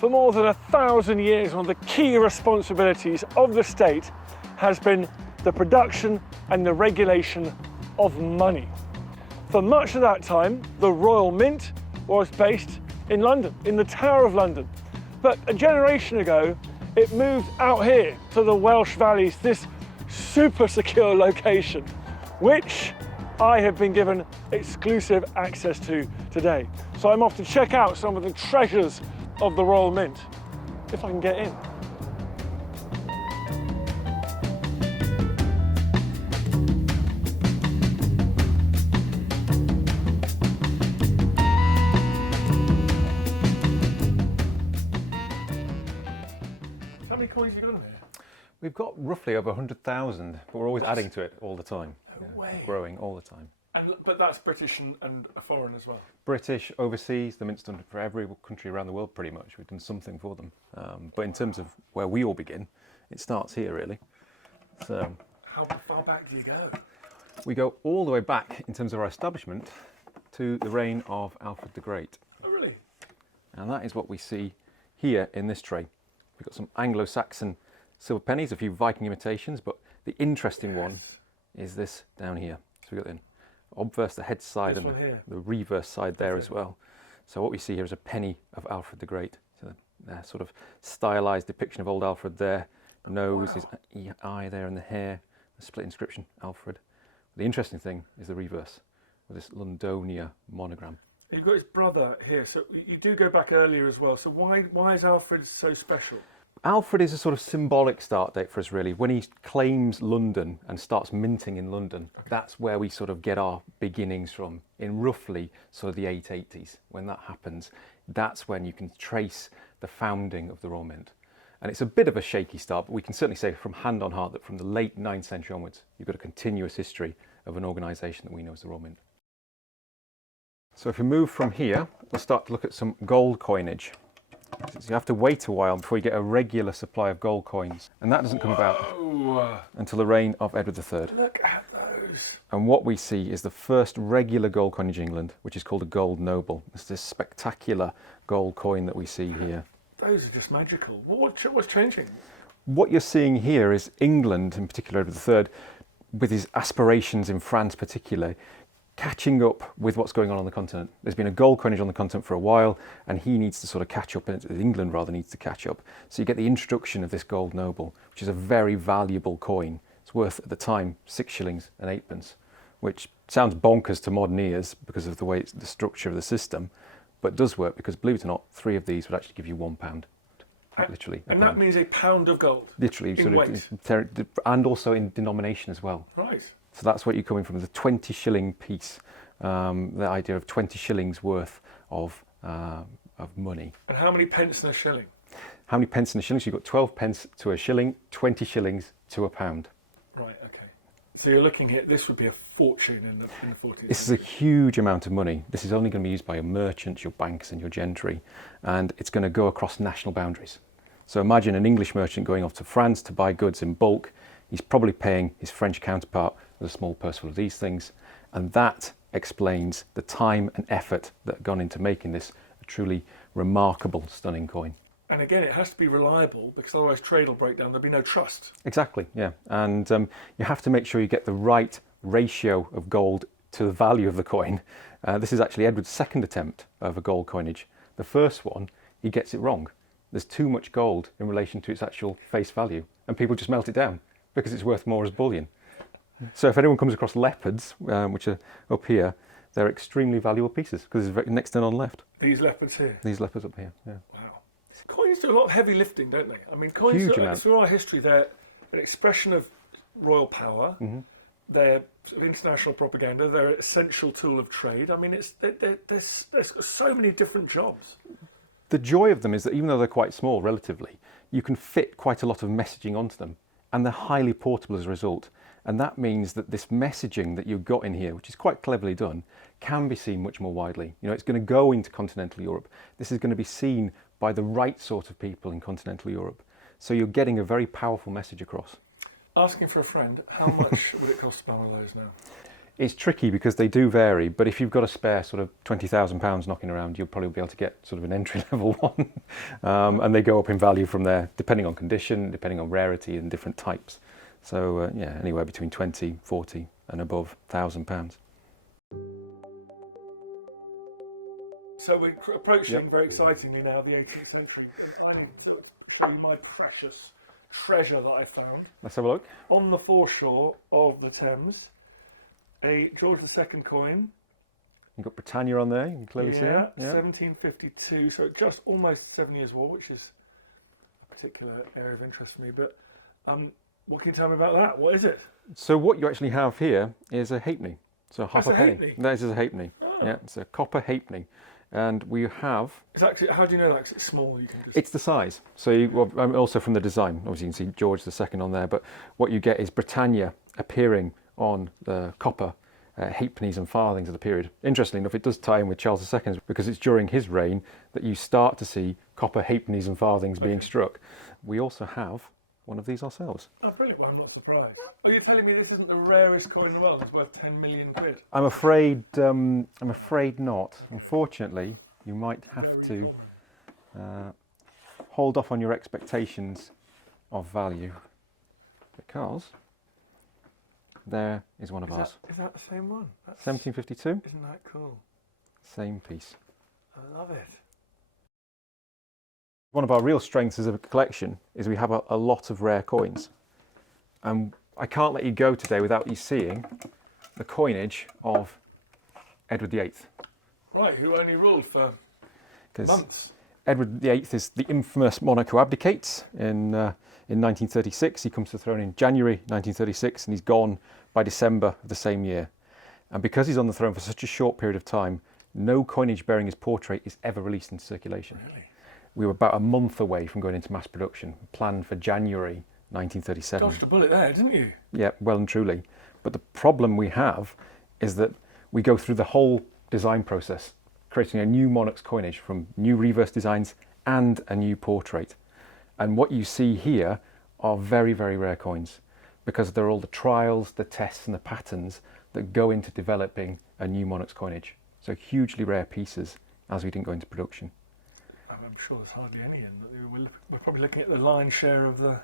For more than 1,000 years, one of the key responsibilities of the state has been the production and the regulation of money. For much of that time, the Royal Mint was based in London, in the Tower of London. But a generation ago, it moved out here to the Welsh Valleys, this super secure location, which I have been given exclusive access to today. So I'm off to check out some of the treasures of the Royal Mint, if I can get in. How many coins have you got in here? We've got roughly over 100,000, but we're always adding to it all the time. No way. Growing all the time. But that's British and foreign as well? British, overseas, the Mint's done it for every country around the world pretty much. We've done something for them. But in terms of where we all begin, it starts here really. So how far back do you go? We go all the way back in terms of our establishment to the reign of Alfred the Great. Oh really? And that is what we see here in this tray. We've got some Anglo-Saxon silver pennies, a few Viking imitations, but the interesting one is this down here. So we've got the obverse, the head side, and the reverse side there as well. So what we see here is a penny of Alfred the Great. So a sort of stylized depiction of old Alfred there. The nose, his eye there, and the hair. The split inscription, Alfred. The interesting thing is the reverse, with this Londonia monogram. You've got his brother here, so you do go back earlier as well. So why is Alfred so special? Alfred is a sort of symbolic start date for us, really. When he claims London and starts minting in London, that's where we sort of get our beginnings from, in roughly sort of the 880s. When that happens, that's when you can trace the founding of the Royal Mint. And it's a bit of a shaky start, but we can certainly say from hand on heart that from the late 9th century onwards, you've got a continuous history of an organisation that we know as the Royal Mint. So if we move from here, we'll start to look at some gold coinage. So you have to wait a while before you get a regular supply of gold coins. And that doesn't come about until the reign of Edward III. Look at those. And what we see is the first regular gold coinage in England, which is called a gold noble. It's this spectacular gold coin that we see here. Those are just magical. What's changing? What you're seeing here is England, in particular Edward III, with his aspirations in France particularly, catching up with what's going on the continent. There's been a gold coinage on the continent for a while, and he needs to sort of catch up, and England rather needs to catch up. So you get the introduction of this gold noble, which is a very valuable coin. It's worth at the time 6 shillings and 8 pence, which sounds bonkers to modern ears because of the way it's the structure of the system, but does work because, believe it or not, 3 of these would actually give you £1. Literally. And that means a pound of gold. Literally, in weight. And also in denomination as well. Right. So that's what you're coming from, the 20 shilling piece, the idea of 20 shillings worth of money. And how many pence in a shilling? How many pence in a shilling? So you've got 12 pence to a shilling, 20 shillings to a pound. Right, okay. So you're looking at, this would be a fortune in the 40s. This is a huge amount of money. This is only going to be used by your merchants, your banks and your gentry, and it's going to go across national boundaries. So imagine an English merchant going off to France to buy goods in bulk. He's probably paying his French counterpart with a small purse full of these things, and that explains the time and effort that have gone into making this a truly remarkable, stunning coin. And again, it has to be reliable because otherwise trade will break down. There'll be no trust. Exactly, yeah. And you have to make sure you get the right ratio of gold to the value of the coin. This is actually Edward's second attempt of a gold coinage. The first one, he gets it wrong. There's too much gold in relation to its actual face value, and people just melt it down because it's worth more as bullion. So if anyone comes across leopards, which are up here, they're extremely valuable pieces because there's next to none left. These leopards here? These leopards up here, yeah. Wow. Coins do a lot of heavy lifting, don't they? I mean, coins, through our history, they're an expression of royal power. Mm-hmm. They're sort of international propaganda. They're an essential tool of trade. I mean, there's so many different jobs. The joy of them is that even though they're quite small relatively, you can fit quite a lot of messaging onto them, and they're highly portable as a result. And that means that this messaging that you've got in here, which is quite cleverly done, can be seen much more widely. You know, it's going to go into continental Europe. This is going to be seen by the right sort of people in continental Europe. So you're getting a very powerful message across. Asking for a friend, how much would it cost to buy one of those now? It's tricky because they do vary, but if you've got a spare sort of £20,000 knocking around, you'll probably be able to get sort of an entry-level one. And they go up in value from there, depending on condition, depending on rarity and different types. So yeah, anywhere between 20, 40 and above £1,000. So we're approaching very excitingly now the 18th century. I need to show you my precious treasure that I found. Let's have a look. On the foreshore of the Thames, a George II coin. You've got Britannia on there, you can clearly see it. Yeah, 1752, so just almost 7 Years' War, which is a particular area of interest for me. But what can you tell me about that? What is it? So what you actually have here is a halfpenny. So half a penny. Halfpenny? That is a halfpenny. Oh. Yeah, it's a copper halfpenny. And we have... It's actually, how do you know that? 'Cause it's small, you can just... It's the size. So also from the design, obviously you can see George II on there, but what you get is Britannia appearing on the copper halfpennies and farthings of the period. Interestingly enough, it does tie in with Charles II because it's during his reign that you start to see copper halfpennies and farthings being struck. We also have one of these ourselves. Oh, brilliant. Well, I'm not surprised. Are you telling me this isn't the rarest coin in the world? It's worth 10 million quid. I'm afraid not. Unfortunately, you might have to hold off on your expectations of value because there is one of ours. Is that the same one? That's, 1752, isn't that cool? same piece. I love it. One of our real strengths as a collection is we have a lot of rare coins. And I can't let you go today without you seeing the coinage of Edward VIII. Right, who only ruled for months. Edward VIII is the infamous monarch who abdicates in 1936. He comes to the throne in January 1936 and he's gone by December of the same year. And because he's on the throne for such a short period of time, no coinage bearing his portrait is ever released into circulation. Really? We were about a month away from going into mass production, planned for January 1937. Dodged a bullet there, didn't you? Yeah, well and truly. But the problem we have is that we go through the whole design process, creating a new monarch's coinage from new reverse designs and a new portrait. And what you see here are very, very rare coins because they're all the trials, the tests and the patterns that go into developing a new monarch's coinage. So hugely rare pieces as we didn't go into production. I'm sure there's hardly any in. We're probably looking at the lion's share of the...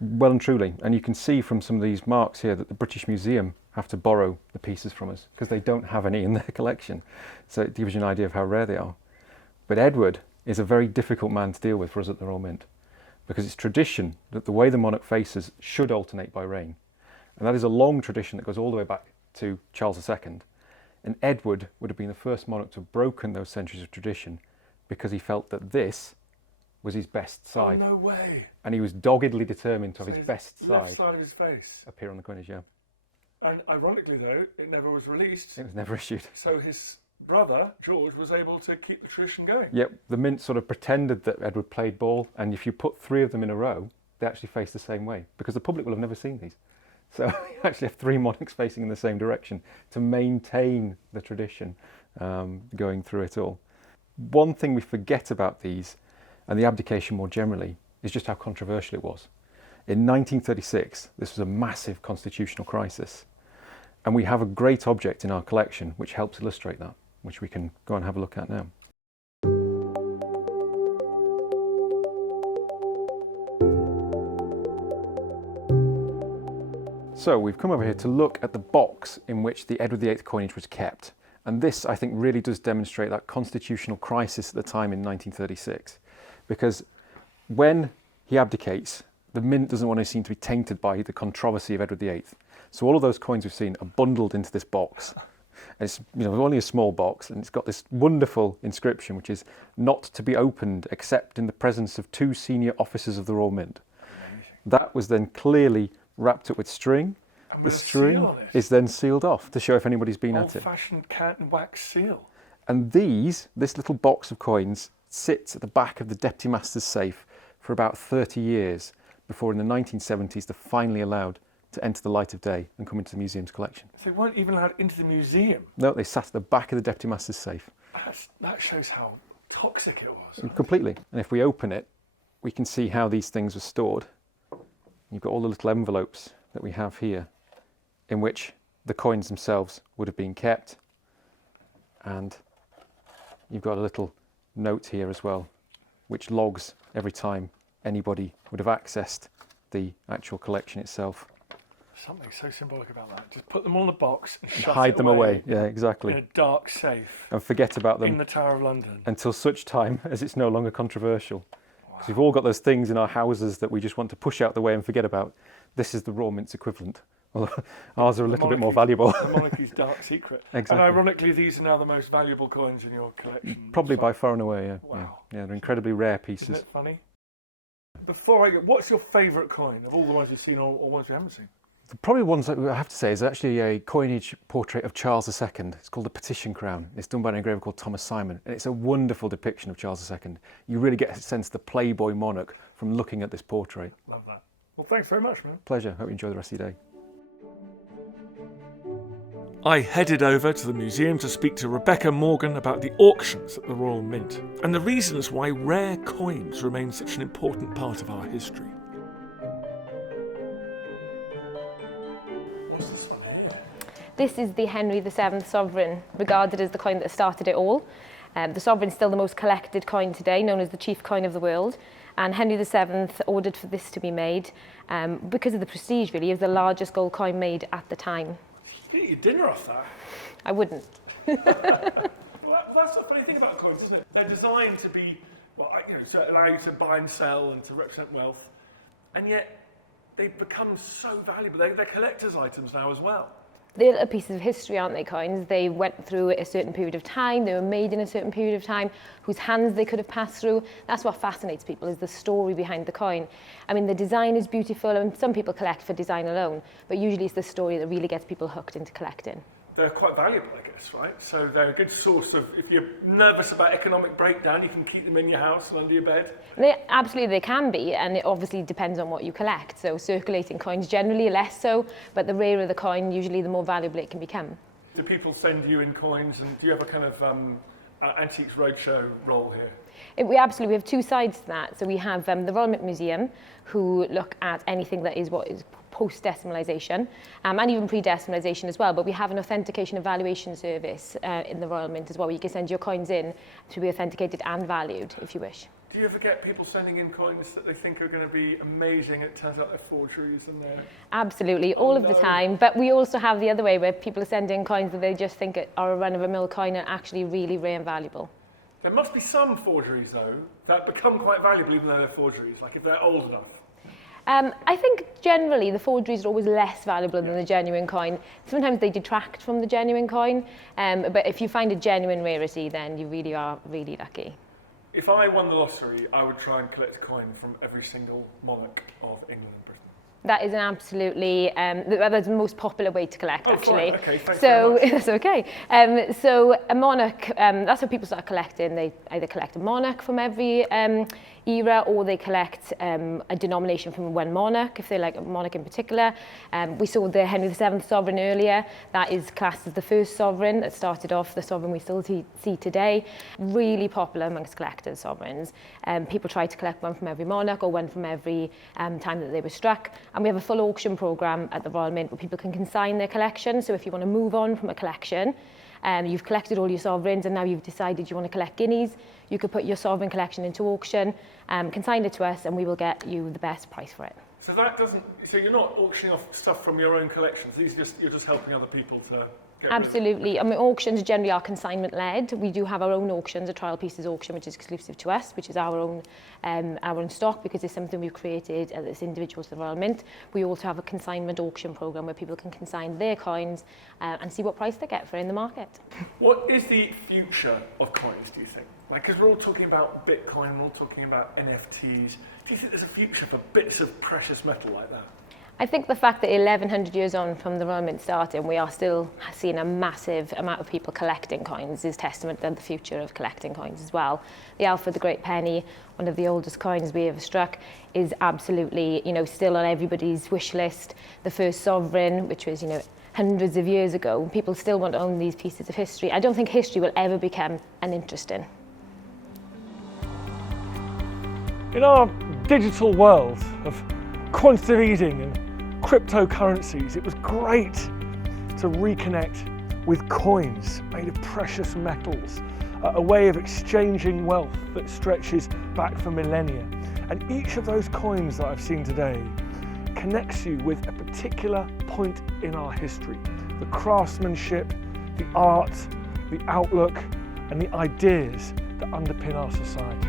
Well and truly. And you can see from some of these marks here that the British Museum have to borrow the pieces from us because they don't have any in their collection. So it gives you an idea of how rare they are. But Edward is a very difficult man to deal with for us at the Royal Mint because it's tradition that the way the monarch faces should alternate by reign. And that is a long tradition that goes all the way back to Charles II. And Edward would have been the first monarch to have broken those centuries of tradition because he felt that this was his best side. Oh, no way. And he was doggedly determined to have So his best left side side of his face. appear on the coinage, yeah. And ironically, though, it never was released. It was never issued. So his brother, George, was able to keep the tradition going. Yep, the Mint sort of pretended that Edward played ball, and if you put three of them in a row, they actually face the same way, because the public will have never seen these. So you actually have three monarchs facing in the same direction to maintain the tradition going through it all. One thing we forget about these, and the abdication more generally, is just how controversial it was. In 1936, this was a massive constitutional crisis. And we have a great object in our collection which helps illustrate that, which we can go and have a look at now. So we've come over here to look at the box in which the Edward VIII coinage was kept. And this, I think, really does demonstrate that constitutional crisis at the time in 1936. Because when he abdicates, the Mint doesn't want to seem to be tainted by the controversy of Edward VIII. So all of those coins we've seen are bundled into this box. And it's only a small box, and it's got this wonderful inscription, which is "not to be opened except in the presence of 2 senior officers of the Royal Mint." Amazing. That was then clearly wrapped up with string. And the string is then sealed off to show if anybody's been at it. Old-fashioned cat and wax seal. And this little box of coins sits at the back of the Deputy Master's safe for about 30 years before in the 1970s they're finally allowed to enter the light of day and come into the museum's collection. So they weren't even allowed into the museum? No, they sat at the back of the Deputy Master's safe. That shows how toxic it was. Right? Completely. And if we open it, we can see how these things were stored. You've got all the little envelopes that we have here, in which the coins themselves would have been kept. And you've got a little note here as well, which logs every time anybody would have accessed the actual collection itself. Something so symbolic about that. Just put them all in a box and Hide them away. Yeah, exactly. In a dark safe. And forget about them in the Tower of London. Until such time as it's no longer controversial. Because we've all got those things in our houses that we just want to push out the way and forget about. This is the raw mint's equivalent. Well, ours are a little bit more valuable. The monarchy's dark secret. Exactly. And ironically, these are now the most valuable coins in your collection. Probably by far and away, yeah. Wow. Yeah, they're incredibly rare pieces. Isn't it funny? Before I go, what's your favourite coin of all the ones you've seen or ones you haven't seen? The probably ones that I have to say is actually a coinage portrait of Charles II. It's called the Petition Crown. It's done by an engraver called Thomas Simon, and it's a wonderful depiction of Charles II. You really get a sense of the playboy monarch from looking at this portrait. Love that. Well, thanks very much, man. Pleasure. Hope you enjoy the rest of your day. I headed over to the museum to speak to Rebecca Morgan about the auctions at the Royal Mint and the reasons why rare coins remain such an important part of our history. What's this one here? This is the Henry VII sovereign, regarded as the coin that started it all. The sovereign is still the most collected coin today, known as the chief coin of the world. And Henry VII ordered for this to be made because of the prestige, really. It was the largest gold coin made at the time. You get your dinner off that. I wouldn't. Well, that's the funny thing about coins, isn't it? They're designed to be, to allow you to buy and sell and to represent wealth, and yet they've become so valuable. They're collector's items now as well. They're a piece of history, aren't they, coins? They went through a certain period of time, they were made in a certain period of time, whose hands they could have passed through. That's what fascinates people, is the story behind the coin. I mean, the design is beautiful, and some people collect for design alone, but usually it's the story that really gets people hooked into collecting. They're quite valuable, I guess, right? So they're a good source of, if you're nervous about economic breakdown, you can keep them in your house and under your bed. Absolutely, they can be, and it obviously depends on what you collect. So circulating coins generally less so, but the rarer the coin, usually the more valuable it can become. Do people send you in coins, and do you have a kind of Antiques Roadshow role here? We absolutely have two sides to that. So we have the Royal Mint Museum, who look at anything that is what is post-decimalisation, and even pre-decimalisation as well. But we have an authentication evaluation service in the Royal Mint as well, where you can send your coins in to be authenticated and valued, if you wish. Do you ever get people sending in coins that they think are going to be amazing, and it turns out they're forgeries and they're... Absolutely, all of the time. But we also have the other way, where people are sending coins that they just think are a run-of-the-mill coin and actually really rare and valuable. There must be some forgeries, though, that become quite valuable even though they're forgeries, like if they're old enough. I think generally the forgeries are always less valuable than the genuine coin. Sometimes they detract from the genuine coin, but if you find a genuine rarity, then you really are really lucky. If I won the lottery, I would try and collect a coin from every single monarch of England and Britain. That is an absolutely, that's the most popular way to collect, actually. Fine. Okay, thanks so very much. that's okay. So a monarch, that's how people start collecting. They either collect a monarch from every era, or they collect a denomination from one monarch, if they like a monarch in particular. We saw the Henry VII sovereign earlier. That is classed as the first sovereign that started off the sovereign we still see today. Really popular amongst collectors, sovereigns. People try to collect one from every monarch or one from every time that they were struck. And we have a full auction programme at the Royal Mint where people can consign their collection. So if you want to move on from a collection, you've collected all your sovereigns and now you've decided you want to collect guineas, you could put your sovereign collection into auction, consign it to us, and we will get you the best price for it. So so you're not auctioning off stuff from your own collections. You're just helping other people to get Absolutely. I mean, auctions generally are consignment led. We do have our own auctions, a trial pieces auction, which is exclusive to us, which is our own stock, because it's something we've created as individuals at the Royal Mint. We also have a consignment auction program where people can consign their coins and see what price they get for in the market. What is the future of coins, do you think? Because we're all talking about Bitcoin, we're all talking about NFTs. Do you think there's a future for bits of precious metal like that? I think the fact that 1100 years on from the Royal Mint starting, we are still seeing a massive amount of people collecting coins is testament to the future of collecting coins as well. The Alfred the Great penny, one of the oldest coins we ever struck, is absolutely, still on everybody's wish list. The first sovereign, which was, hundreds of years ago, people still want to own these pieces of history. I don't think history will ever become uninteresting. In our digital world of quantitative easing and cryptocurrencies, it was great to reconnect with coins made of precious metals, a way of exchanging wealth that stretches back for millennia. And each of those coins that I've seen today connects you with a particular point in our history. The craftsmanship, the art, the outlook, and the ideas that underpin our society.